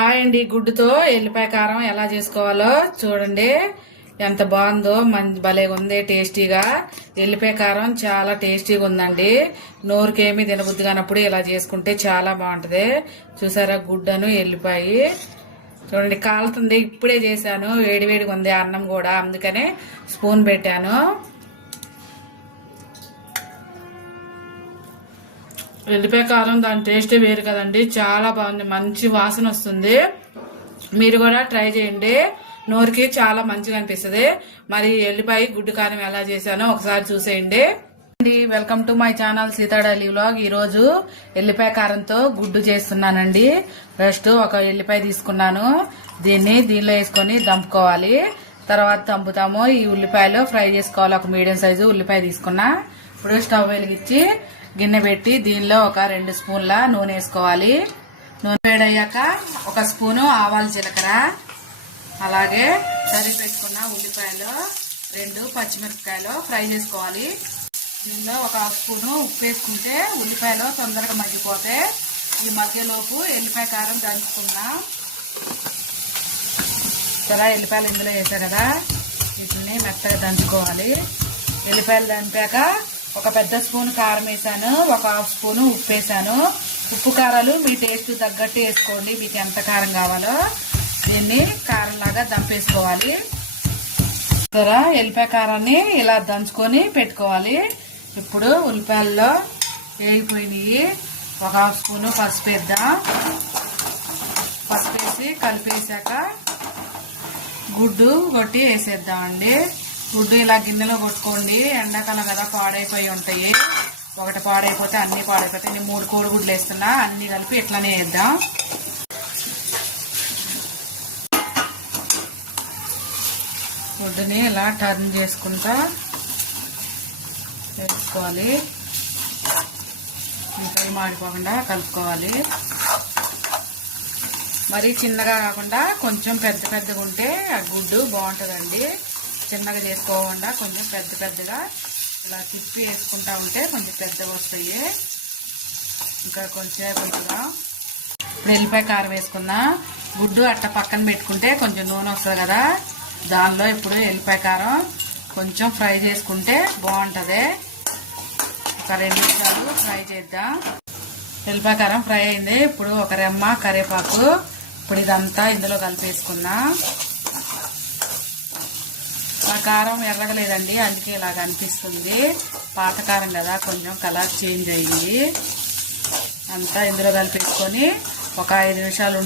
Hi అండి. గుడ్డుతో ఎల్లిపాయ కారం ఎలా చేసుకోవాలో చూడండి. ఎంత బాగుందో, భలేగా ఉంది, టేస్టీగా. ఎల్లిపాయ కారం చాలా టేస్టీగా ఉందండి. నోరుకేమి తినబుద్ధి కానప్పుడు ఇలా చేసుకుంటే చాలా బాగుంటది. చూసారా, గుడ్డను ఎల్లిపాయ చూడండి కాలుతుంది. ఇప్పుడే చేశాను, వేడివేడిగా ఉంది అన్నం కూడా, అందుకనే స్పూన్ పెట్టాను. ఎల్లిపాయ కారం దాని టేస్టే వేరు కదండి, చాలా బాగుంది, మంచి వాసన వస్తుంది. మీరు కూడా ట్రై చేయండి, నోరుకి చాలా మంచిగా అనిపిస్తుంది. మరి ఎల్లిపాయ గుడ్డు కారం ఎలా చేశానో ఒకసారి చూసేయండి. Welcome to my channel Sita daily vlog. ఈ రోజు ఎల్లిపాయ కారంతో గుడ్డు చేస్తున్నానండి. ఫస్ట్ ఒక ఎల్లిపాయ తీసుకున్నాను, దీనిలో వేసుకొని దంపుకోవాలి. తర్వాత దంపుతాము. ఈ ఉల్లిపాయలు ఫ్రై చేసుకోవాలి. ఒక మీడియం సైజు ఉల్లిపాయ తీసుకున్నా. ఇప్పుడు స్టవ్ వెలిగించి గిన్నె పెట్టి దీనిలో ఒక 2 స్పూన్ల నూనె వేసుకోవాలి. నూనె వేడయ్యాక 1 స్పూను ఆవాలు జీలకర్ర, అలాగే తరిగి పెట్టుకున్న ఉల్లిపాయలు, 2 పచ్చిమిరపకాయలు ఫ్రై చేసుకోవాలి. దీనిలో 1 స్పూను ఉప్పు వేసుకుంటే ఉల్లిపాయలు తొందరగా మగ్గిపోతే ఈ మధ్యలోపు ఎల్లిపాయ కారం దంచుకుందాం. సరే, ఎల్లిపాయలు ఇందులో వేసా కదా, వీటిని మెత్తగా దంచుకోవాలి. ఎల్లిపాయలు దంపాక ఒక పెద్ద స్పూన్ కారం వేసాను, 1/2 స్పూను ఉప్పు వేసాను. ఉప్పు కారాలు మీ టేస్ట్ తగ్గట్టు వేసుకోండి, మీకు ఎంత కారం కావాలో. దీన్ని కారంలాగా దంపేసుకోవాలి. సరే, ఎల్లిపాయ కారాన్ని ఇలా దంచుకొని పెట్టుకోవాలి. ఇప్పుడు ఉల్లిపాయల్లో వేగిపోయినాయి. 1/2 స్పూను పసుపు వేద్దాం. పసుపు వేసి కలిపేసాక గుడ్డు కొట్టి వేసేద్దామండి. గుడ్డు ఇలా గిన్నెలో కొట్టుకోండి, ఎండాకాలం కదా పాడైపోయి ఉంటాయి. ఒకటి పాడైపోతే అన్ని పాడైపోతాయి. నేను 3 కోడిగుడ్లు వేస్తున్నా, అన్ని కలిపి ఇట్లానే వేద్దాం. గుడ్డుని ఇలా టర్న్ చేసుకుంటా వేసుకోవాలి. ఇంకా మాడిపోకుండా కలుపుకోవాలి. మరి చిన్నగా కాకుండా కొంచెం పెద్దగా ఉంటే ఆ గుడ్డు బాగుంటుందండి. చిన్నగా చేసుకోకుండా కొంచెం పెద్దగా ఇలా తిప్పి వేసుకుంటా ఉంటే కొంచెం పెద్దగా వస్తాయి. ఇంకా కొంచెం ఇప్పుడు ఎల్లిపాయ కారం వేసుకున్నా. గుడ్డు అట్ట పక్కన పెట్టుకుంటే కొంచెం నూనె వస్తుంది కదా, దానిలో ఇప్పుడు ఎల్లిపాయ కారం కొంచెం ఫ్రై చేసుకుంటే బాగుంటుంది. ఒక 2 నిమిషాలు ఫ్రై చేద్దాం. ఎల్లిపాయ కారం ఫ్రై అయింది. ఇప్పుడు ఒక రెమ్మ కరివేపాకు, ఇప్పుడు ఇదంతా ఇందులో కలిపేసుకున్నా. ఆ కారం ఎర్రగలేదండి, అందుకే ఇలాగ అనిపిస్తుంది. పాత కారం కదా, కొంచెం కలర్ చేంజ్ అయ్యింది. అంతా ఇందులో కలిపేసుకొని ఒక 5 నిమిషాలు